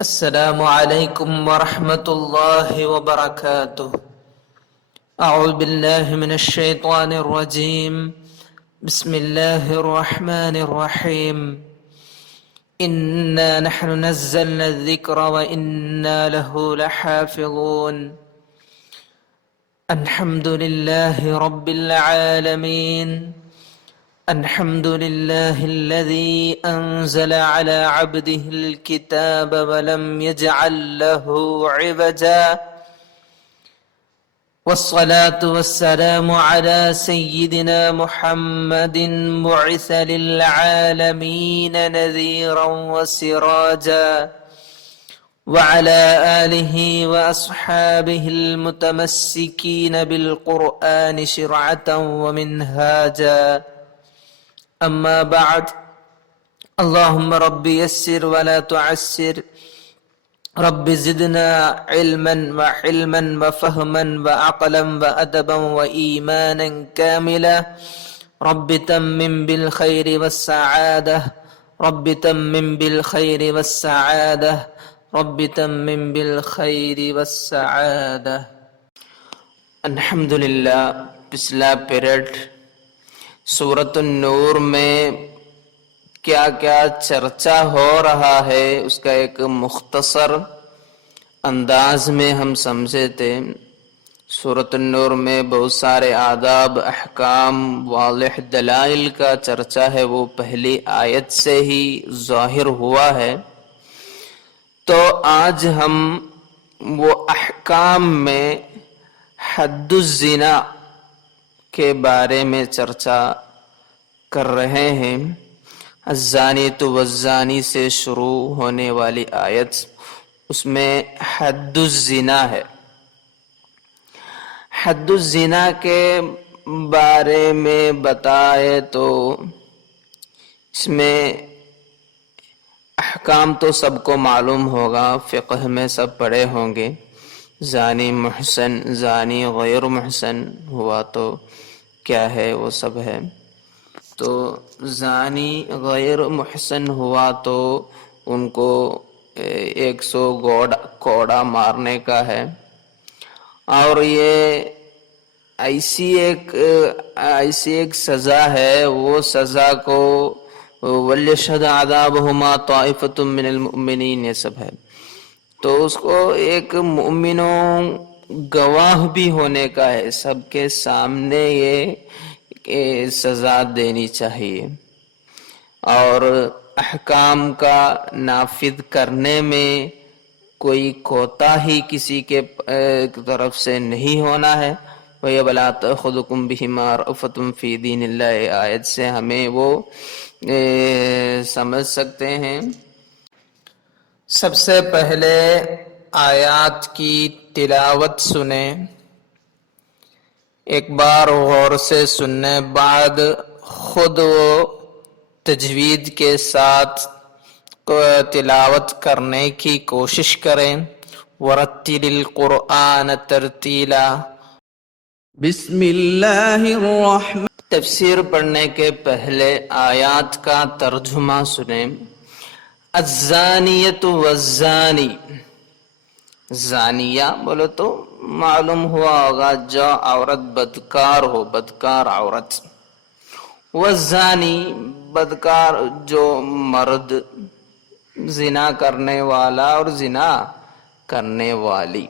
السلام عليكم ورحمة الله وبركاته. أعوذ بالله من الشيطان الرجيم. بسم الله الرحمن الرحيم. إنا نحن نزلنا الذكر وإنا له لحافظون. الحمد لله رب العالمين. الحمد لله الذي أنزل على عبده الكتاب ولم يجعل له عوجا، والصلاة والسلام على سيدنا محمد بعث للعالمين نذيرا وسراجا، وعلى آله وأصحابه المتمسكين بالقرآن شرعة ومنهاجا. أما بعد، اللهم رب يسر ولا تعسر، رب زدنا علما وحلما وفهما وعقلا وأدبا وإيمانا كاملا. رب تمم بالخير والسعادة، رب تمم بالخير والسعادة، رب تمم بالخير والسعادة. الحمدللہ، پچھلا پیریڈ سورۃ النور میں کیا کیا چرچا ہو رہا ہے اس کا ایک مختصر انداز میں ہم سمجھے تھے. سورۃ النور میں بہت سارے آداب، احکام، واضح دلائل کا چرچا ہے، وہ پہلی آیت سے ہی ظاہر ہوا ہے. تو آج ہم وہ احکام میں حد الزنا کے بارے میں چرچا کر رہے ہیں. الزانیۃ والزانی سے شروع ہونے والی آیت، اس میں حد الزنا ہے. حد الزنا کے بارے میں بتائے تو اس میں احکام تو سب کو معلوم ہوگا، فقہ میں سب پڑھے ہوں گے. زانی محسن، زانی غیر محسن ہوا تو کیا ہے، وہ سب ہے. تو زانی غیر محسن ہوا تو ان کو 100 کوڑا مارنے کا ہے. اور یہ ایسی ایک سزا ہے، وہ سزا کو وَلْيَشْهَدْ عَذَابَهُمَا طَائِفَةٌ مِّنَ الْمُؤْمِنِينَ یہ سب ہے. تو اس کو ایک مومنوں گواہ بھی ہونے کا ہے، سب کے سامنے یہ سزا دینی چاہیے. اور احکام کا نافذ کرنے میں کوئی کوتاہی کسی کے طرف سے نہیں ہونا ہے. وَلَا تَأْخُذُكُمْ بِهِمَا رَأْفَةٌ فِي دِينِ اللَّهِ آیت سے ہمیں وہ سمجھ سکتے ہیں. سب سے پہلے آیات کی تلاوت سنیں، ایک بار غور سے سننے بعد خود وہ تجوید کے ساتھ تلاوت کرنے کی کوشش کریں. وَرَتِّلِ الْقُرْآنَ تَرْتِيلًا. بسم اللہ الرحمن. تفسیر پڑھنے کے پہلے آیات کا ترجمہ سنیں. الزانیۃ والزانی، زانیہ بولو تو معلوم ہوا ہوگا جو عورت بدکار ہو، بدکار عورت. والزانی، بدکار جو مرد، زنا کرنے والا اور زنا کرنے والی.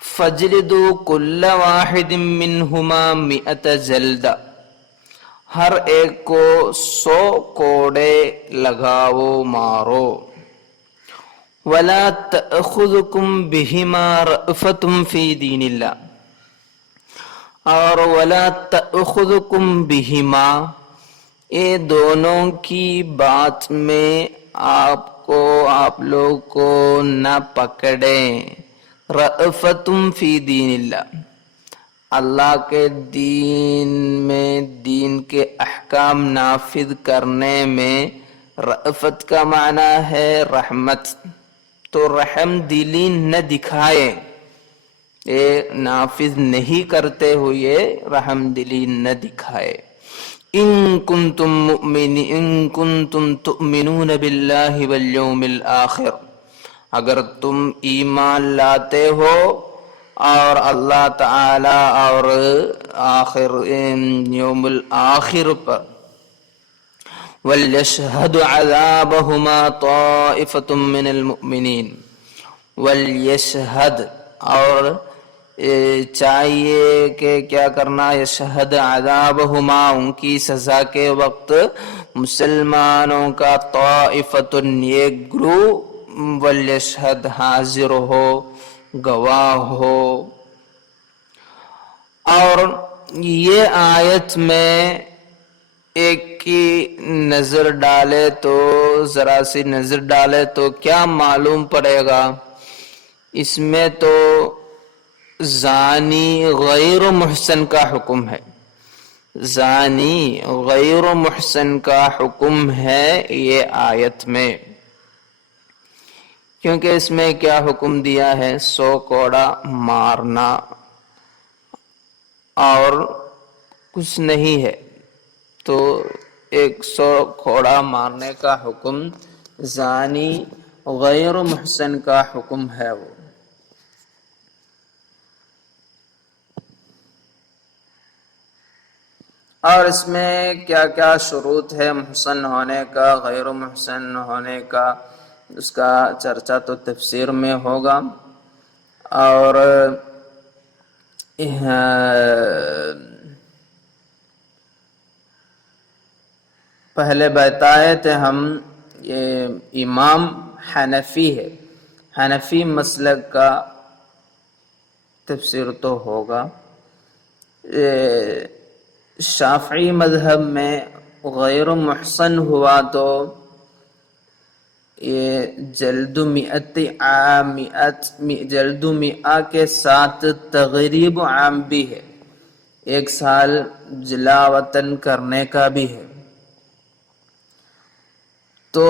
فَاجْلِدُوا كُلَّ وَاحِدٍ مِّنْهُمَا 100 جلدہ، ہر ایک کو 100 کوڑے لگاؤ، مارو. وَلَا تَأْخُذُكُمْ بِهِمَا رَأْفَةٌ فِي دِينِ اللَّهِ، اور وَلَا تَأْخُذُكُمْ بِهِمَا، یہ دونوں کی بات میں آپ لوگ کو نہ پکڑیں. رأفتم فی دین اللہ، اللہ کے دین میں، دین کے احکام نافذ کرنے میں رأفت کا معنی ہے رحمت. تو رحم دلی نہ دکھائے، یہ نافذ نہیں کرتے ہوئے رحم دلی نہ دکھائے. ان کنتم تؤمنون باللہ والیوم الآخر، اگر تم ایمان لاتے ہو اور اللہ تعالی اور آخر یوم الآخر پر. وَلْيَشْهَدْ عَذَابَهُمَا طَائِفَةٌ مِّنَ الْمُؤْمِنِينَ. وَلْيَشْهَدْ اور چاہیے کہ کیا کرنا، یشہد عذابہما ان کی سزا کے وقت مسلمانوں کا طائفۃ ایک گروہ، ولیشہد حاضر ہو، گواہ ہو. اور یہ آیت میں ایک کی نظر ڈالے تو ذرا سی نظر ڈالے تو کیا معلوم پڑے گا، اس میں تو زانی غیر محسن کا حکم ہے. زانی غیر محسن کا حکم ہے یہ آیت میں، کیونکہ اس میں کیا حکم دیا ہے، 100 کوڑا مارنا اور کچھ نہیں ہے، تو 100 کوڑا مارنے کا حکم زانی غیر محسن کا حکم ہے. وہ اور اس میں کیا کیا شروط ہے محسن ہونے کا، غیر محسن ہونے کا، اس کا چرچا تو تفسیر میں ہوگا. اور پہلے بتائے تھے ہم، یہ امام حنفی ہے، حنفی مسلک کا تفسیر تو ہوگا. شافعی مذہب میں غیر محسن ہوا تو یہ جلد مئہ کے ساتھ تغریب عام بھی ہے، 1 سال جلا وطن کرنے کا بھی ہے. تو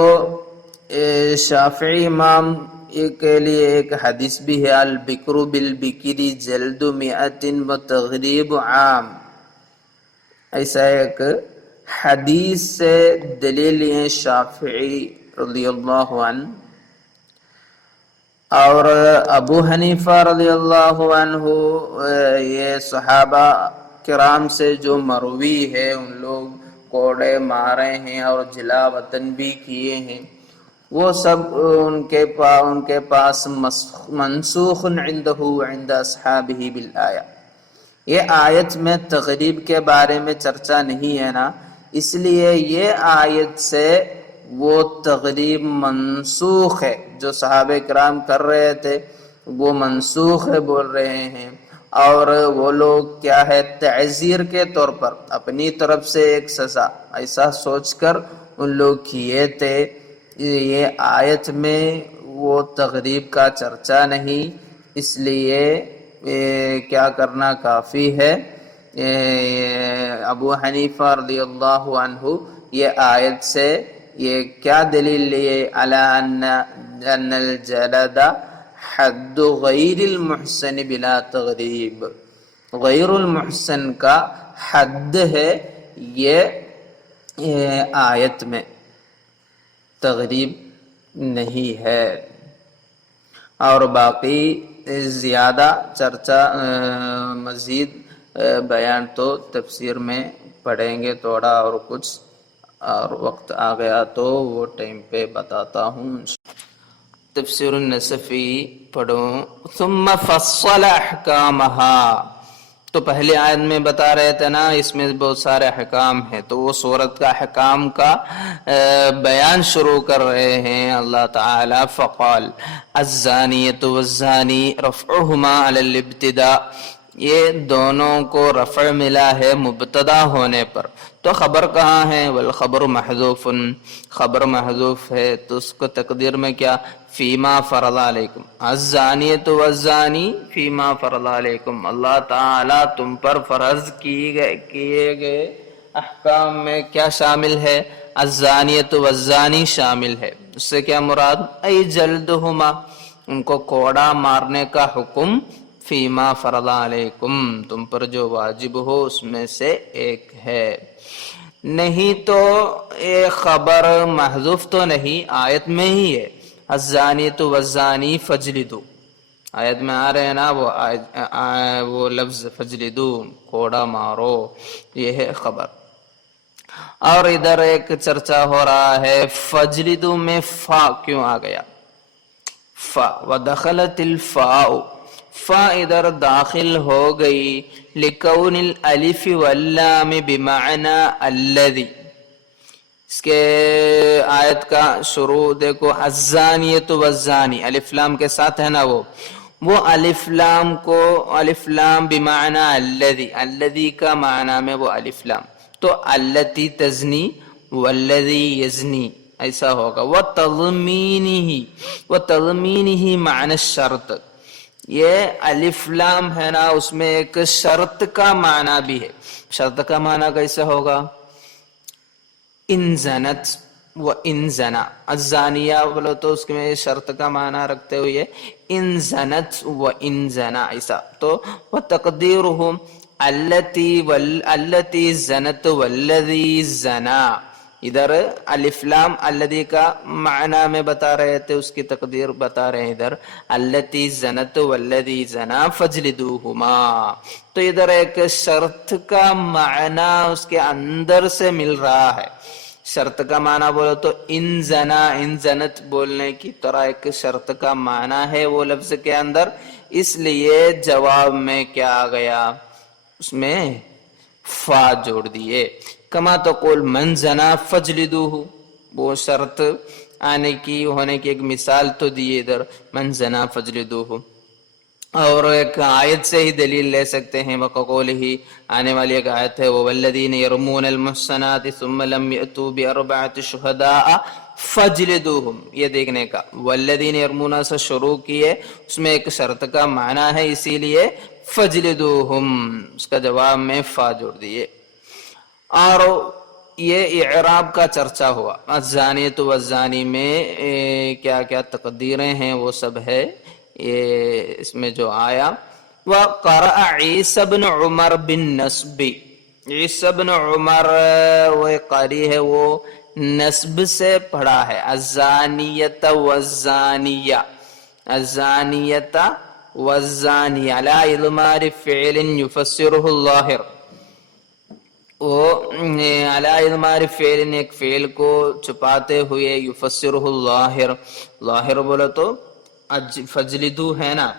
شافعی امام کے لیے ایک حدیث بھی ہے، البکر بالبکری جلد 100 و تغریب عام. ایسا ایک حدیث سے دلیل ہے شافعی رضی اللہ عنہ. اور ابو حنیفہ رضی اللہ عنہ، یہ صحابہ کرام سے جو مروی ہے، ان لوگ کوڑے مارے ہیں اور جلا وطن بھی کیے ہیں، وہ سب ان کے پاس منسوخ عنده عند اصحابہ بالآیہ. یہ آیت میں تغریب کے بارے میں چرچا نہیں ہے نا، اس لیے یہ آیت سے وہ تغریب منسوخ ہے، جو صحابہ کرام کر رہے تھے وہ منسوخ ہے بول رہے ہیں. اور وہ لوگ کیا ہے، تعزیر کے طور پر اپنی طرف سے ایک سزا ایسا سوچ کر ان لوگ کیے تھے. یہ آیت میں وہ تغریب کا چرچا نہیں، اس لیے کیا کرنا کافی ہے. ابو حنیفہ رضی اللہ عنہ یہ آیت سے یہ کیا دلیل لیے، علی ان الجلد حد غیر المحسن بلا تغریب. غیر المحسن کا حد ہے یہ آیت میں، تغریب نہیں ہے. اور باقی زیادہ چرچا مزید بیان تو تفسیر میں پڑھیں گے تھوڑا اور کچھ، اور وقت آ گیا تو وہ ٹائم پہ بتاتا ہوں. تفسیر النصفی پڑھو. ثم فصل احکامها، تو پہلے آیت میں بتا رہے تھے نا اس میں بہت سارے احکام ہیں، تو وہ سورت کا احکام کا بیان شروع کر رہے ہیں اللہ تعالی. فقال الزانیۃ والزانی رفعہما علی الابتداء، یہ دونوں کو رفع ملا ہے مبتدا ہونے پر. تو خبر کہاں ہے، والخبر محذوف، خبر محذوف ہے تو اس کو تقدیر میں کیا، فیما فرض علیکم، الزانیۃ والزانی فیما فرض علیکم، اللہ تعالی تم پر فرض کیے گئے احکام میں کیا شامل ہے، الزانیۃ والزانی شامل ہے. اس سے کیا مراد، ای جلدہما، ان کو کوڑا مارنے کا حکم، فیما فرض علیکم، تم پر جو واجب ہو اس میں سے ایک ہے. نہیں تو یہ خبر محذوف تو نہیں، آیت میں ہی ہے، الزانیۃ والزانی فجلدو، آیت میں آ رہے ہیں نا وہ لفظ فجلدو، کوڑا مارو، یہ ہے خبر۔ اور ادھر ایک چرچا ہو رہا ہے فجلدو میں فا کیوں آ گیا، فا ودخلت الفاء، فا ادھر داخل ہو گئی لکون الالف واللام بمعنی الذی۔ اس کے آیت کا شروع دیکھو، الزانیۃ والزانی الف لام کے ساتھ ہے نا وہ الف لام کو، الف لام بمعنی الذی، الذی کا معنی میں وہ الف لام، تو التی تزنی والذی یزنی ایسا ہوگا۔ وتضمینہ معنی الشرط، یہ الف لام ہے نا اس میں ایک شرط کا معنی بھی ہے۔ شرط کا معنی کیسے ہوگا، ان زنت و ان زنا، الزانیہ بولو تو اس میں شرط کا معنی رکھتے ہوئے ان زنت و ان زنا ایسا، تو وتقدیرہ التی زنت والذی زنا، ادھر الف لام الذی کا معنی میں بتا رہے تھے، اس کی تقدیر بتا رہے ہیں ادھر التی زنت والذی زنا فجلدوہما، تو ادھر ایک شرط کا معنی اس کے اندر سے مل رہا ہے۔ شرط کا معنی بولو تو ان زنا ان زنت بولنے کی طرح ایک شرط کا معنی ہے وہ لفظ کے اندر، اس لیے جواب میں کیا آ گیا، اس میں فا جوڑ دیے۔ کما تقول من زنا فجلدوہ، وہ شرط آنے کی ہونے کی ایک مثال تو دی ادھر، من زنا فجلدوہ۔ اور ایک آیت سے ہی دلیل لے سکتے ہیں، وقولہ آنے والی ایک آیت ہے والذین یرمون المحصنات ثم لم یأتوا باربعۃ شہداء فجلدوہم، یہ دیکھنے کا والذین یرمون سے شروع کیے، اس میں ایک شرط کا معنی ہے اسی لیے فجلدوہم، اس کا جواب میں فا جوڑ دیے۔ اور یہ اعراب کا چرچا ہوا، الزانیۃ والزانی میں کیا کیا تقدیریں ہیں وہ سب ہے یہ اس میں جو آیا۔ وقرأ عیسی بن عمر بالنصب، عیسی بن عمر وہ قاری ہے، وہ نصب سے پڑھا ہے، الزانیۃ والزانیہ، الزانیۃ والزانیہ علی اضمار فعل یفسرہ الظاہر، وہ علی اضمار فعل ایک فعل کو چھپاتے ہوئے یفسرہ الظاہر، ظاہر بولو تو فجلدو ہے نا،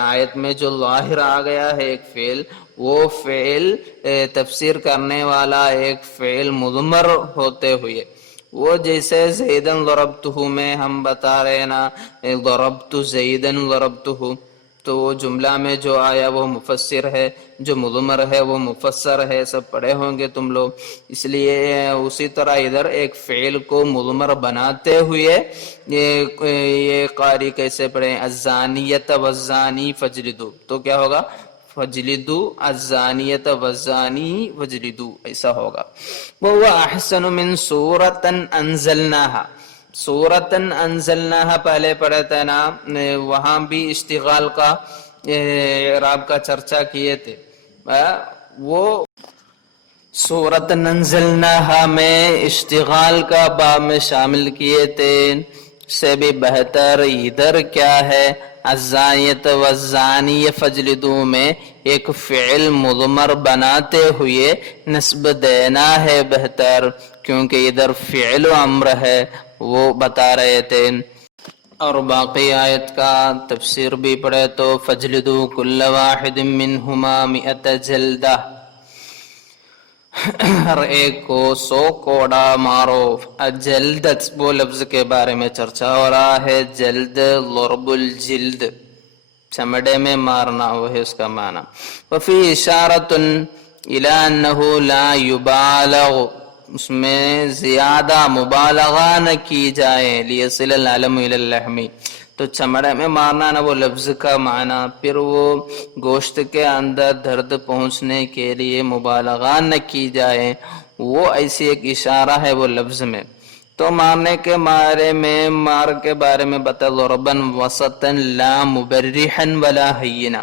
آیت میں جو ظاہر آ گیا ہے ایک فعل، وہ فعل تفسیر کرنے والا ایک فعل مضمر ہوتے ہوئے، وہ جیسے زیدن ضربتہ میں ہم بتا رہے نا ضربت زیدن ضربتہ، تو وہ جملہ میں جو آیا وہ مفسر ہے، جو مضمر ہے وہ مفسر ہے، سب پڑھے ہوں گے تم لوگ، اس لیے اسی طرح ادھر ایک فعل کو مضمر بناتے ہوئے یہ قاری کیسے پڑھیں، الزانیۃ والزانی فجلدو، تو کیا ہوگا فجلدو الزانیۃ والزانی فجلدو ایسا ہوگا۔ وَهُوَ أَحْسَنُ مِنْ سُورَةً أَنزَلْنَاهَا، سورتن انزلناها پہلے پڑھے تھے نا، وہاں بھی اشتغال کا اعراب کا چرچا کیے تھے، وہ سورتن انزلناها میں اشتغال کا باب میں شامل کیے تھے، سے بھی بہتر ادھر کیا ہے الزانیۃ والزانی فجلدو میں ایک فعل مضمر بناتے ہوئے نسب دینا ہے بہتر، کیونکہ ادھر فعل و امر ہے وہ بتا رہے تھے۔ اور باقی آیت کا تفسیر بھی پڑھے تو فجلدو کل واحد منہما 100 جلدہ، ہر ایک کو 100 کوڑا مارو۔ جلدت وہ لفظ کے بارے میں چرچا ہو رہا ہے، جلد ضرب الجلد، چمڑے میں مارنا، وہ ہے اس کا معنی۔ وفی اشارۃ الی انہ لا یبالغ، اس میں زیادہ مبالغہ نہ کی جائے، لیصل العلم الی اللحم، تو چمڑے میں مارنا نا وہ لفظ کا معنی، پھر وہ گوشت کے اندر درد پہنچنے کے لیے مبالغہ نہ کی جائے، وہ ایسی ایک اشارہ ہے وہ لفظ میں۔ تو مارنے کے بارے میں مار کے بارے میں بتا ضربا وسطا لا مبرحا ولا حینا،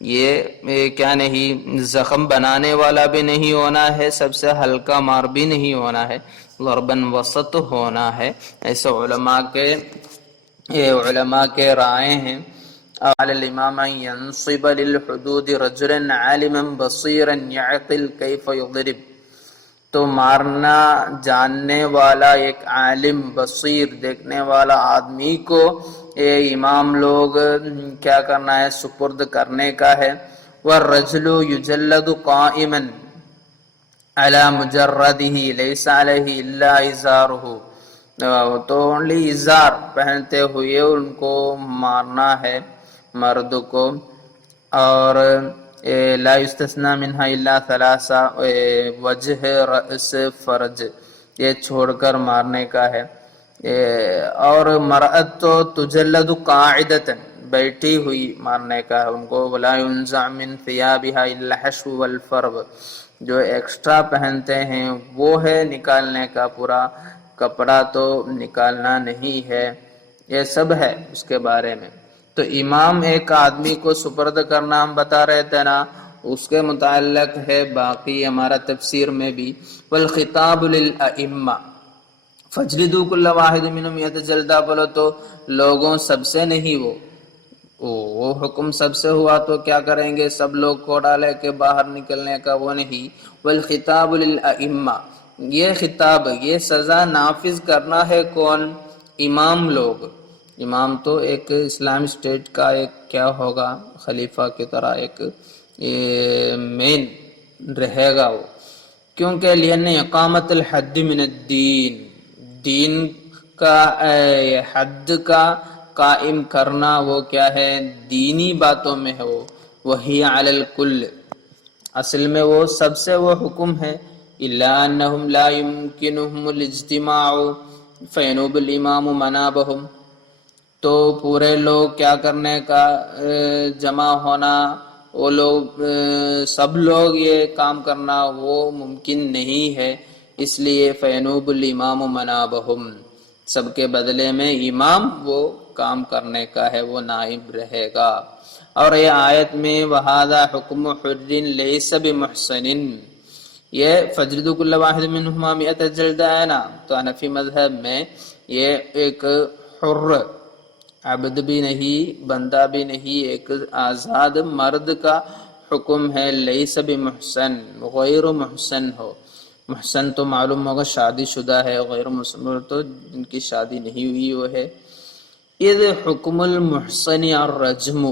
یہ کیا نہیں زخم بنانے والا بھی نہیں ہونا ہے، سب سے ہلکا مار بھی نہیں ہونا ہے، ضربا وسط ہونا ہے، ایسے علماء کے یہ علماء کے رائے ہیں. علی الامام ان ينصب للحدود رجلا عالما بصيرا يعقل كيف يضرب. تو مارنا جاننے والا ایک عالم بصیر دیکھنے والا آدمی کو یہ امام لوگ کیا کرنا ہے؟ سپرد کرنے کا ہے. والرجل يجلد قائما على مجرده ليس عليه الا ازاره. تو اونلی ازار پہنتے ہوئے ان کو مارنا ہے مرد کو. اور لا یستثنى منها الا ثلاثہ وجہ رأس فرج یہ چھوڑ کر مارنے کا ہے. اور مرأت تو تجلد قاعدتا بیٹھی ہوئی مارنے کا ہے ان کو. ولا ينزع من ثيابها الا الحشو والفرو جو ایکسٹرا پہنتے ہیں وہ ہے نکالنے کا، پورا کپڑا تو نکالنا نہیں ہے. یہ سب ہے اس کے بارے میں. تو امام ایک آدمی کو سپرد کرنا ہم بتا رہے تھے نا، اس کے متعلق ہے باقی ہمارا تفسیر میں بھی. والخطاب للائمہ فجلدوا کل واحد منہم 100 جلدہ. بولو تو لوگوں سب سے نہیں، وہ حکم سب سے ہوا تو کیا کریں گے؟ سب لوگ کو ڈالے کے باہر نکلنے کا وہ نہیں. والخطاب للائمہ یہ خطاب یہ سزا نافذ کرنا ہے کون؟ امام لوگ. امام تو ایک اسلام اسٹیٹ کا ایک کیا ہوگا؟ خلیفہ کی طرح ایک مین رہے گا وہ. کیونکہ لأن اقامت الحد من الدین دین کا حد کا قائم کرنا وہ کیا ہے؟ دینی باتوں میں ہے وہ. وہی علی الکل اصل میں وہ سب سے وہ حکم ہے. الا انہم لا یمکنہم الاجتماع فینوب الامام منابہم. تو پورے لوگ کیا کرنے کا؟ جمع ہونا، وہ لوگ سب لوگ یہ کام کرنا وہ ممکن نہیں ہے. اس لیے فینوب الامام منابہم سب کے بدلے میں امام وہ کام کرنے کا ہے، وہ نائب رہے گا. اور یہ آیت میں وہذا حکم حر لیس بمحسن یہ فجلدوا کل واحد منہما 100 جلدہ ہے نا. تو حنفی مذہب میں یہ ایک حر عبد بھی نہیں بندہ بھی نہیں ایک آزاد مرد کا حکم ہے. لیس بمحسن غیر محسن ہو. محسن تو معلوم ہوگا شادی شدہ ہے، غیر محسن تو جن کی شادی نہیں ہوئی وہ ہے. اذ حکم المحسن الرجم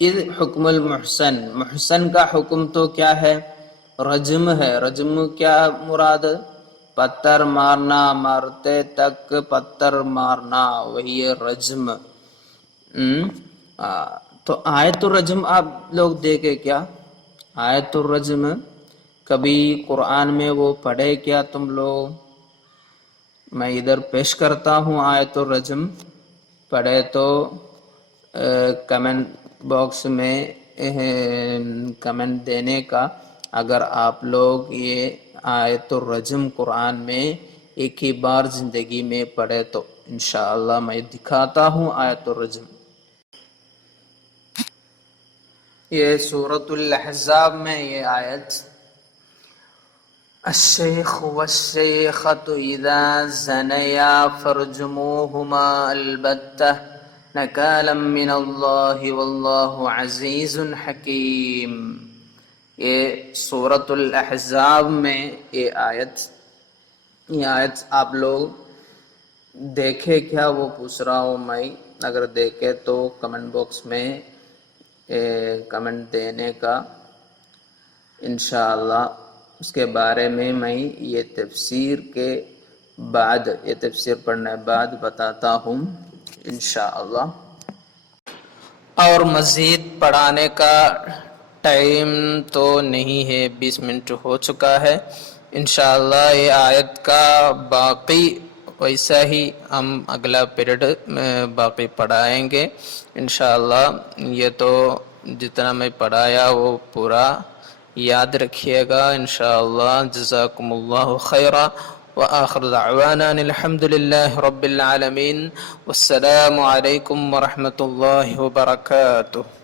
اذ حکم المحسن محسن کا حکم تو کیا ہے؟ رجم ہے. رجم کیا مراد؟ پتھر مارنا، مرتے تک پتھر مارنا وہی ہے رجم. تو آیت الرجم آپ لوگ دیکھے کیا؟ آیت الرجم کبھی قرآن میں وہ پڑھے کیا تم لوگ؟ میں ادھر پیش کرتا ہوں آیت الرجم. پڑھے تو کمنٹ باکس میں کمنٹ دینے کا. اگر آپ لوگ یہ آیت الرجم قرآن میں ایک ہی بار زندگی میں پڑھے تو انشاءاللہ میں دکھاتا ہوں آیت الرجم. یہ سورۃ الاحزاب میں یہ آیت الشیخ والشیخۃ اذا زنیا فرجموہما البتہ نکالا من اللہ واللہ عزیز حکیم. یہ سورۃ الاحزاب میں یہ آیت آپ لوگ دیکھے کیا؟ وہ پوچھ رہا ہوں میں. اگر دیکھے تو کمنٹ باکس میں کمنٹ دینے کا انشاءاللہ. اس کے بارے میں یہ تفسیر کے بعد یہ تفسیر پڑھنے بعد بتاتا ہوں انشاءاللہ. اور مزید پڑھانے کا ٹائم تو نہیں ہے، 20 منٹ ہو چکا ہے. انشاءاللہ یہ آیت کا باقی ویسا ہی ہم اگلا پیریڈ باقی پڑھائیں گے انشاءاللہ. یہ تو جتنا میں پڑھایا وہ پورا یاد رکھیے گا انشاءاللہ. جزاکم اللہ خیرا وآخر دعوانا الحمد للہ رب العالمین. والسلام علیکم ورحمۃ اللہ وبرکاتہ.